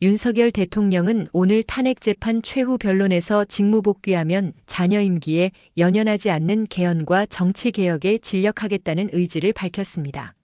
윤석열 대통령은 오늘 탄핵재판 최후 변론에서 직무복귀하면 자녀 임기에 연연하지 않는 개헌과 정치개혁에 진력하겠다는 의지를 밝혔습니다.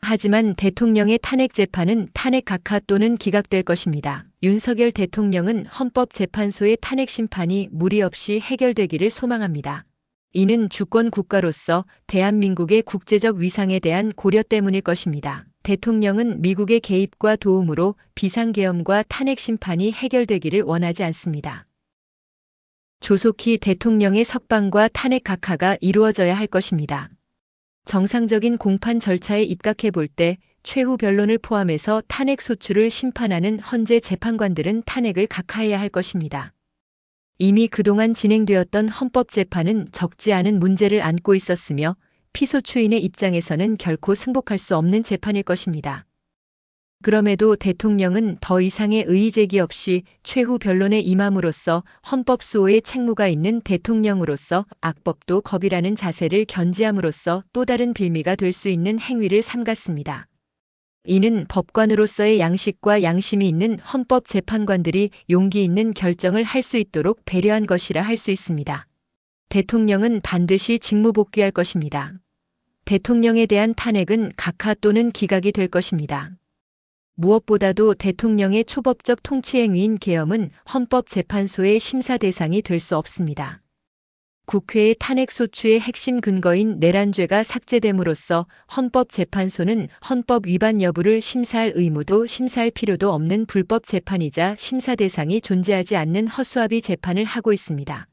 하지만 대통령의 탄핵재판은 탄핵 각하 또는 기각될 것입니다. 윤석열 대통령은 헌법재판소의 탄핵 심판이 무리 없이 해결되기를 소망합니다. 이는 주권 국가로서 대한민국의 국제적 위상에 대한 고려 때문일 것입니다. 대통령은 미국의 개입과 도움으로 비상계엄과 탄핵 심판이 해결되기를 원하지 않습니다. 조속히 대통령의 석방과 탄핵 각하가 이루어져야 할 것입니다. 정상적인 공판 절차에 입각해 볼 때 최후 변론을 포함해서 탄핵 소추를 심판하는 헌재 재판관들은 탄핵을 각하해야 할 것입니다. 이미 그동안 진행되었던 헌법재판은 적지 않은 문제를 안고 있었으며 피소추인의 입장에서는 결코 승복할 수 없는 재판일 것입니다. 그럼에도 대통령은 더 이상의 의의제기 없이 최후 변론에 임함으로써 헌법 수호의 책무가 있는 대통령으로서 악법도 겁이라는 자세를 견지함으로써 또 다른 빌미가 될 수 있는 행위를 삼갔습니다. 이는 법관으로서의 양식과 양심이 있는 헌법재판관들이 용기 있는 결정을 할 수 있도록 배려한 것이라 할 수 있습니다. 대통령은 반드시 직무복귀할 것입니다. 대통령에 대한 탄핵은 각하 또는 기각이 될 것입니다. 무엇보다도 대통령의 초법적 통치행위인 계엄은 헌법재판소의 심사 대상이 될 수 없습니다. 국회의 탄핵소추의 핵심 근거인 내란죄가 삭제됨으로써 헌법재판소는 헌법 위반 여부를 심사할 의무도 심사할 필요도 없는 불법 재판이자 심사 대상이 존재하지 않는 허수아비 재판을 하고 있습니다.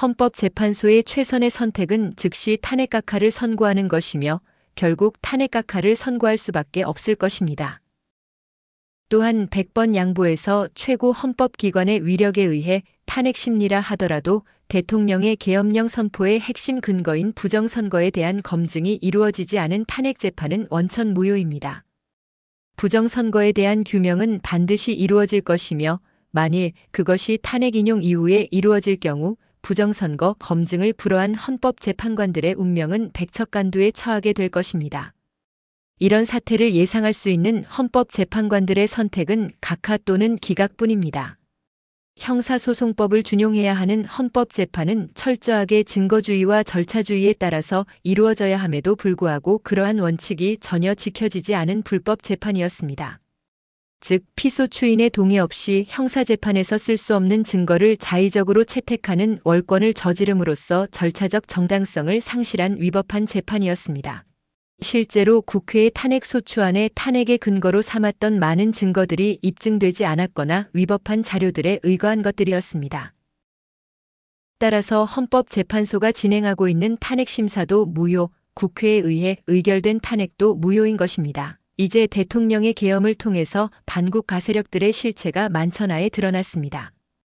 헌법재판소의 최선의 선택은 즉시 탄핵 각하를 선고하는 것이며 결국 탄핵 각하를 선고할 수밖에 없을 것입니다. 또한 100번 양보해서 최고 헌법기관의 위력에 의해 탄핵 심리라 하더라도 대통령의 계엄령 선포의 핵심 근거인 부정선거에 대한 검증이 이루어지지 않은 탄핵 재판은 원천 무효입니다. 부정선거에 대한 규명은 반드시 이루어질 것이며 만일 그것이 탄핵 인용 이후에 이루어질 경우 부정선거 검증을 불허한 헌법재판관들의 운명은 백척간두에 처하게 될 것입니다. 이런 사태를 예상할 수 있는 헌법재판관들의 선택은 각하 또는 기각뿐입니다. 형사소송법을 준용해야 하는 헌법재판은 철저하게 증거주의와 절차주의에 따라서 이루어져야 함에도 불구하고 그러한 원칙이 전혀 지켜지지 않은 불법 재판이었습니다. 즉 피소추인의 동의 없이 형사재판에서 쓸 수 없는 증거를 자의적으로 채택하는 월권을 저지름으로써 절차적 정당성을 상실한 위법한 재판이었습니다. 실제로 국회의 탄핵소추안에 탄핵의 근거로 삼았던 많은 증거들이 입증되지 않았거나 위법한 자료들에 의거한 것들이었습니다. 따라서 헌법재판소가 진행하고 있는 탄핵심사도 무효, 국회에 의해 의결된 탄핵도 무효인 것입니다. 이제 대통령의 계엄을 통해서 반국 가세력들의 실체가 만천하에 드러났습니다.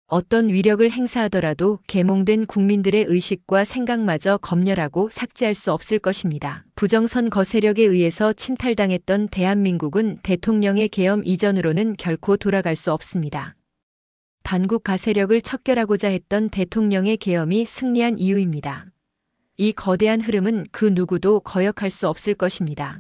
어떤 위력을 행사하더라도 계몽된 국민들의 의식과 생각마저 검열하고 삭제할 수 없을 것입니다. 부정선거 세력에 의해서 침탈당했던 대한민국은 대통령의 계엄 이전으로는 결코 돌아갈 수 없습니다. 반국 가세력을 척결하고자 했던 대통령의 계엄이 승리한 이유입니다. 이 거대한 흐름은 그 누구도 거역할 수 없을 것입니다.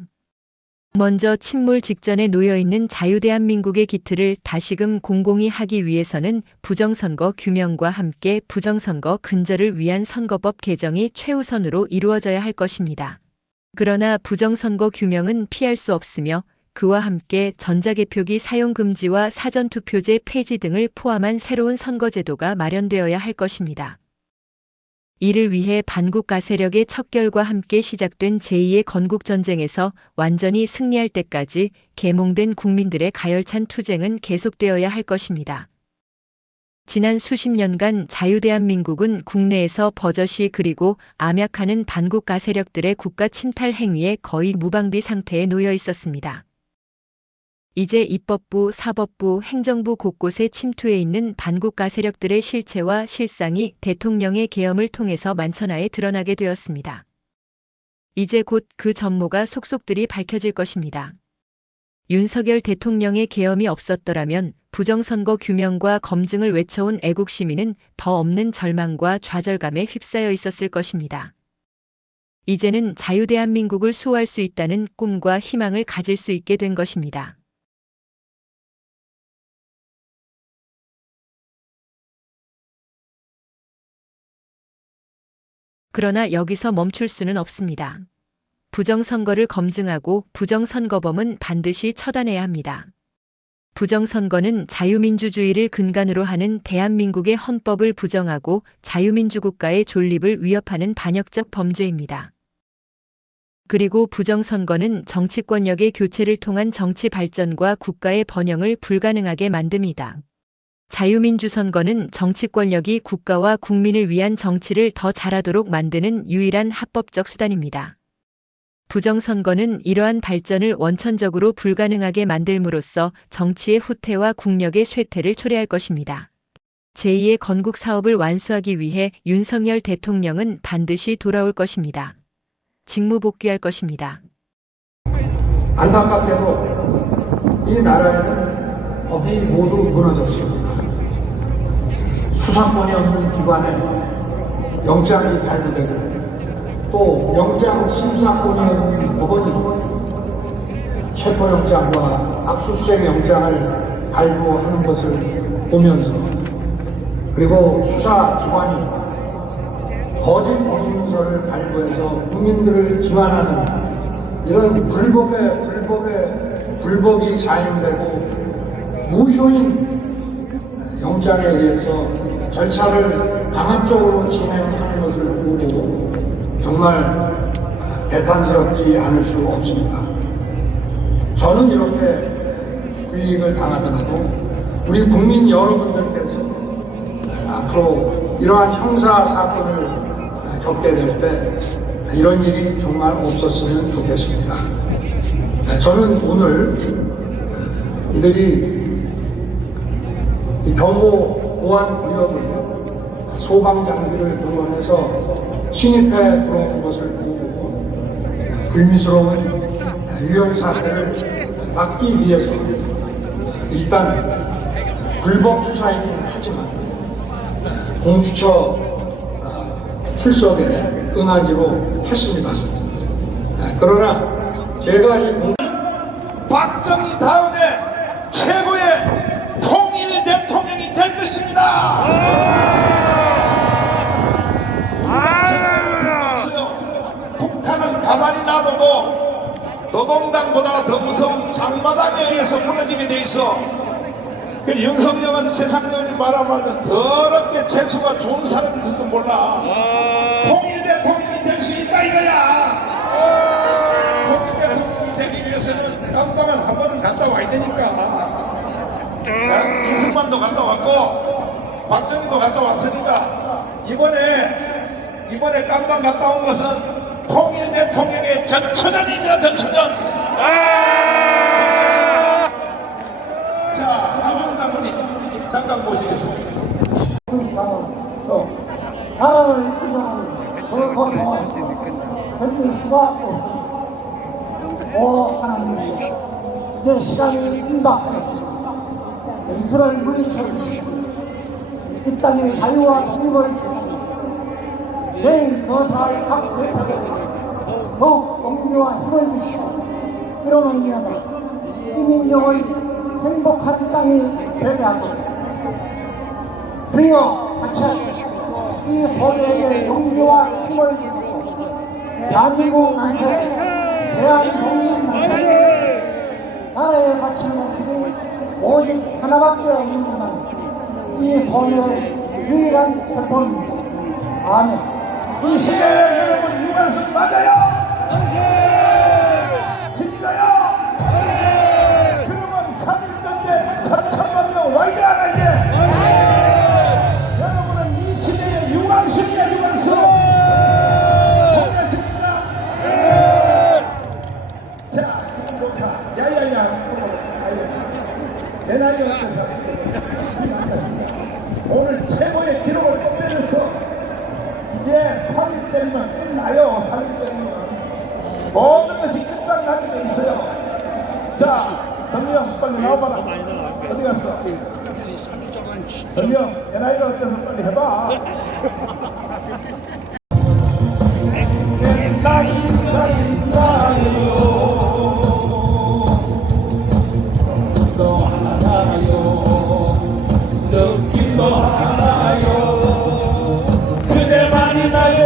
먼저 침몰 직전에 놓여있는 자유대한민국의 기틀을 다시금 공공히 하기 위해서는 부정선거 규명과 함께 부정선거 근절을 위한 선거법 개정이 최우선으로 이루어져야 할 것입니다. 그러나 부정선거 규명은 피할 수 없으며 그와 함께 전자개표기 사용 금지와 사전투표제 폐지 등을 포함한 새로운 선거제도가 마련되어야 할 것입니다. 이를 위해 반국 가세력의 척결과 함께 시작된 제2의 건국전쟁에서 완전히 승리할 때까지 계몽된 국민들의 가열찬 투쟁은 계속되어야 할 것입니다. 지난 수십 년간 자유대한민국은 국내에서 버젓이 그리고 암약하는 반국 가세력들의 국가 침탈 행위에 거의 무방비 상태에 놓여 있었습니다. 이제 입법부, 사법부, 행정부 곳곳에 침투해 있는 반국 가세력들의 실체와 실상이 대통령의 계엄을 통해서 만천하에 드러나게 되었습니다. 이제 곧 그 전모가 속속들이 밝혀질 것입니다. 윤석열 대통령의 계엄이 없었더라면 부정선거 규명과 검증을 외쳐온 애국시민은 더 없는 절망과 좌절감에 휩싸여 있었을 것입니다. 이제는 자유대한민국을 수호할 수 있다는 꿈과 희망을 가질 수 있게 된 것입니다. 그러나 여기서 멈출 수는 없습니다. 부정선거를 검증하고 부정선거범은 반드시 처단해야 합니다. 부정선거는 자유민주주의를 근간으로 하는 대한민국의 헌법을 부정하고 자유민주국가의 존립을 위협하는 반역적 범죄입니다. 그리고 부정선거는 정치권력의 교체를 통한 정치 발전과 국가의 번영을 불가능하게 만듭니다. 자유민주선거는 정치권력이 국가와 국민을 위한 정치를 더 잘하도록 만드는 유일한 합법적 수단입니다. 부정선거는 이러한 발전을 원천적으로 불가능하게 만들므로써 정치의 후퇴와 국력의 쇠퇴를 초래할 것입니다. 제2의 건국 사업을 완수하기 위해 윤석열 대통령은 반드시 돌아올 것입니다. 직무 복귀할 것입니다. 안타깝게도 이 나라에는 법이 모두 무너졌습니다. 수사권이 없는 기관에 영장이 발부되고 또 영장 심사권이 없는 법원이 체포영장과 압수수색 영장을 발부하는 것을 보면서 그리고 수사기관이 거짓 공문서를 발부해서 국민들을 기만하는 이런 불법이 자행되고 무효인 영장에 의해서 절차를 강압적으로 진행하는 것을 보고 정말 대탄스럽지 않을 수 없습니다. 저는 이렇게 불이익을 당하더라도 우리 국민 여러분들께서 앞으로 이러한 형사 사건을 겪게 될 때 이런 일이 정말 없었으면 좋겠습니다. 저는 오늘 이들이 이 경호 보안 구역을 소방 장비를 동원해서 침입해 들어온 것을 보고 불미스러운 위험 사태를 막기 위해서 일단 불법 수사이긴 하지만 공수처 출석에 응하기로 했습니다. 그러나 제가 이 박정희 다음에 최고의 통일 대통령이 될 것입니다. 북한은 가만히 놔둬도 노동당보다 더 무서운 장마당에 의해서 무너지게 돼 있어. 윤석열은 세상적으로 말하면 더럽게 재수가 좋은 사람인지도 몰라. 통일 대통령이 될 수 있다 이거야. 통일 대통령이 되기 위해서는 깜깜한 한 번은 갔다 와야 되니까. 이승만도 갔다 왔고 박정희도 갔다 왔으니까 이번에 깜깜 갔다 온 것은 통일 대통령의 전천연입니다. 전천연. 자, 김영 장군님 잠깐 모시겠습니다. 나라를 이전하는 그 고통을 견딜 수가 없습니다. 오 하나님이시여, 이제 시간이 임박하였습니다. 이스라엘 물리쳐 주시고 이 땅의 자유와 독립을 주시고 내일 더 살 각 대표에게 더욱 용기와 힘을 주시고 이로 말미암아 이 민족의 행복한 땅이 되게 하소서. 주여 같이 이 소비에게 용기와 힘을 주소서. 대한민국 만세, 대한독립 만세. 나라에 바친 것이 오직 하나밖에 없는구만. 이 소녀의 유일한 슬픔입니다. 아멘. 이 시대에 여러분 유관순 맞아요? 진짜요? 그러면 3일 전에 3천만 명 와야 돼, 안 와야 돼? 여러분은 이 시대의 유관순이야, 유관순. 동의하십니까? 자, 좋다. 야야야. 내 나이가 어때서? 오늘 최고의 기록을 뽐내면서 이게 3일째면 끝나요. 3일째면 모든 것이 끝장나게 돼 있어요. 자, 전명 빨리 나와봐라. 어디 갔어? 전명 내 나이가 어때서 빨리 해봐. 너 하나요, 느낌도 하나요. 그대만이 나의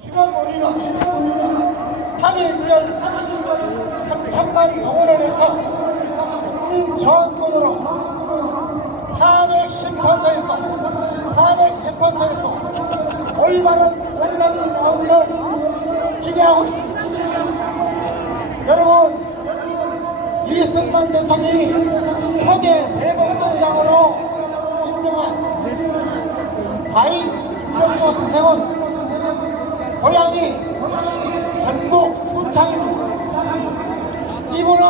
지금 우리는 3.1절 3천만 동원을 해서 국민 저항권으로 탄핵 재판소에서 올바른 판단이 나오기를 기대하고 있습니다. 여러분, 이승만 대통령이 초대 대법원장으로 임명한 과인 김병조 선생은 고향이 전북 순창입니다. 이분은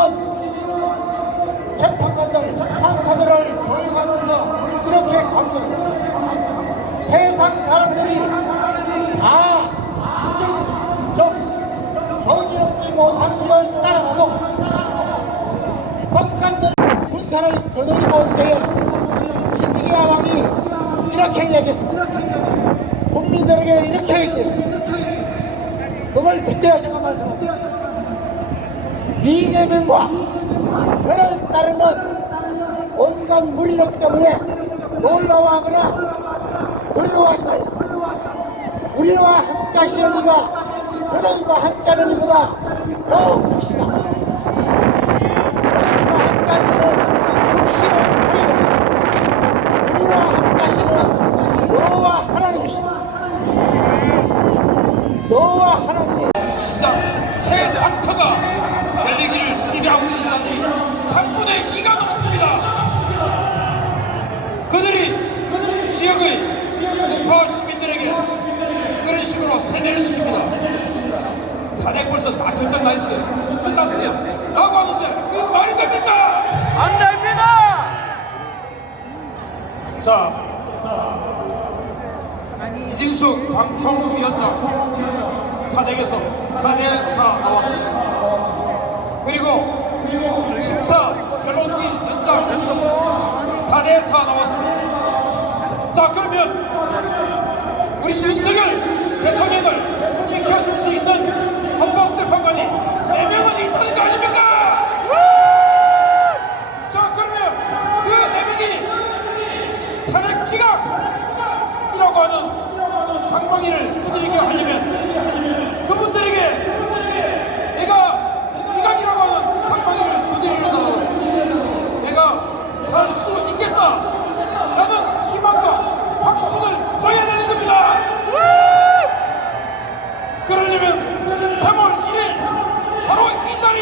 재판관들, 판사들을 교육하면서 이렇게 강조했습니다. 세상 사람들이 다 정의롭지 못한 길을 따라가도 법관들 군사를 거느리고 올 때에 히스기야 왕이 이렇게 얘기했습니다. 국민들에게 이렇게 얘기했습니다. 그걸 빗대어 제가 말씀합니다. 이재명과 그를 따르는 온갖 무리력 때문에 놀라워하거나 두려워하지 말라. 우리와 함께 하시는 이가 너희과 함께하는 이보다 더욱 크시다. 너희과 함께하는 이는 육신은 다르다. 우리와 함께 하시는 너와 하나님이시다. 너와 하나님이 시장 새 장터가 열리기를 기대하고 있는 자들이 3분의 2가 넘습니다. 그들이 지역의 우파 시민들에게 그런 식으로 세뇌를 시킵니다. 탄핵 벌써 다 결정 나 있어요. 끝났어요. 라고 하는데 그 말이 됩니까? 안 됩니다! 자, 이진숙 방통위원장 탄핵에서 4대4 나왔습니다. 그리고 심사 변호기 연장 4대4 나왔습니다. 자, 그러면 우리 윤석열 대통령을 지켜줄 수 있는 헌법재판관이 4명은 있다는 거 아닙니까? 자, 그러면 그 4명이 탄핵 기각이라고 하는 방망이를 끄드리게 하려면 그분들에게 내가 기각이라고 하는 방망이를 두드리려더라도 내가 살 수 있겠다라는 희망과 확신을 줘야 되는 겁니다. 그러려면 3월 1일 바로 이 자리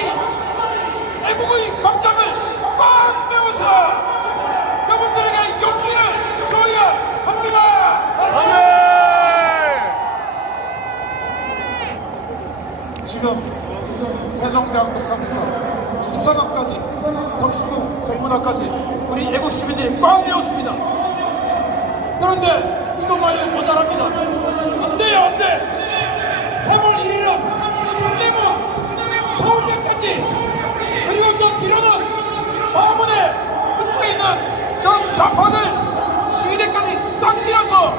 애국의 광장을 꽉 메워서 그분들에게 용기를 줘야 합니다. 지금 세종대왕 동상부터 시청학까지 덕수궁 정문화까지 우리 애국 시민들이 꽉 메웠습니다. 그런데 이것만이 모자랍니다. 안 돼요, 안 돼. 3월 1일은 순례문 서울역까지 그리고 저 뒤로는 마문에 흩고 있는 저 좌파들 시위대까지 싹 밀어서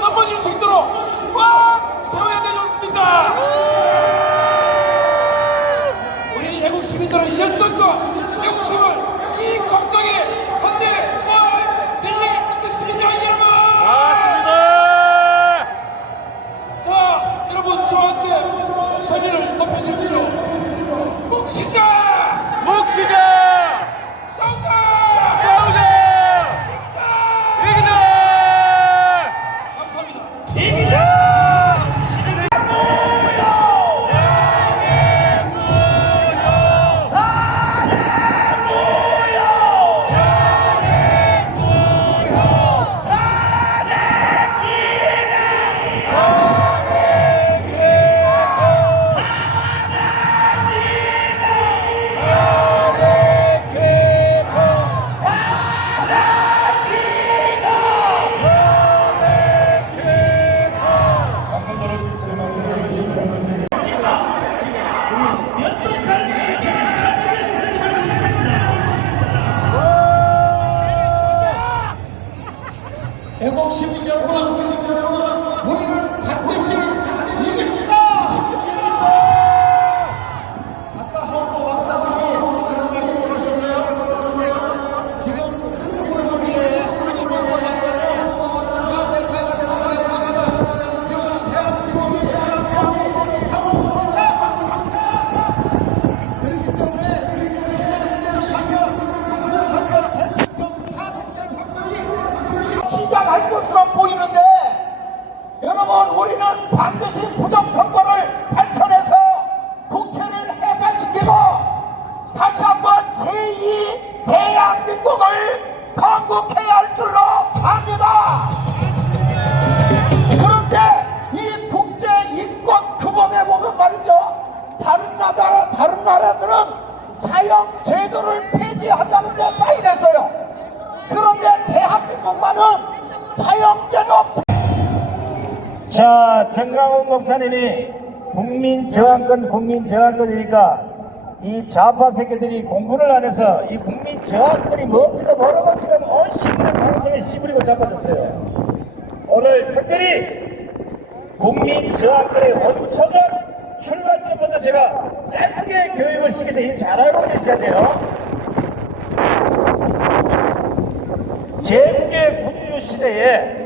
넘어질 수 있도록 꽉 세워야 되지 않습니까? 우리 애국 시민들의 열정과 욕심을 이 광장에 한데 뭘 빌려 있겠습니까, 여러분? 맞습니다! 자, 애국 시민 여러분, 우리는 반드시 이깁니다. 아까 헌법 왕자들이 그런 말씀을 하셨어요. 지금 한국에 사대사가 되면 지금 대한민국이 헌법으로 가고 있습니다. 그렇기 때문에 시대로 가면 윤석열 대통령 탄핵될 확률이 시작할 것으로 보이는데, 여러분, 우리는 반드시 부정선거를 발전해서 국회를 해산시키고 다시 한번 제2 대한민국을 건국해야 할 줄로 압니다. 그런데 이 국제인권규범에 보면 말이죠, 다른 나라들은 사형 제도를 폐지하자는 데 사인했어요. 그런데 대한민국만은 사형제도. 자, 정강훈 목사님이 국민저항권이니까 이 좌파 새끼들이 공부를 안 해서 이 국민저항권이 뭔지도 모르고 지금 온 시민의 방송에 씨부리고 자빠졌어요. 오늘 특별히 국민저항권의 원초적 출발점부터 제가 짧게 교육을 시키는데 이거 잘 알고 계셔야 돼요. 제국의 군주시대에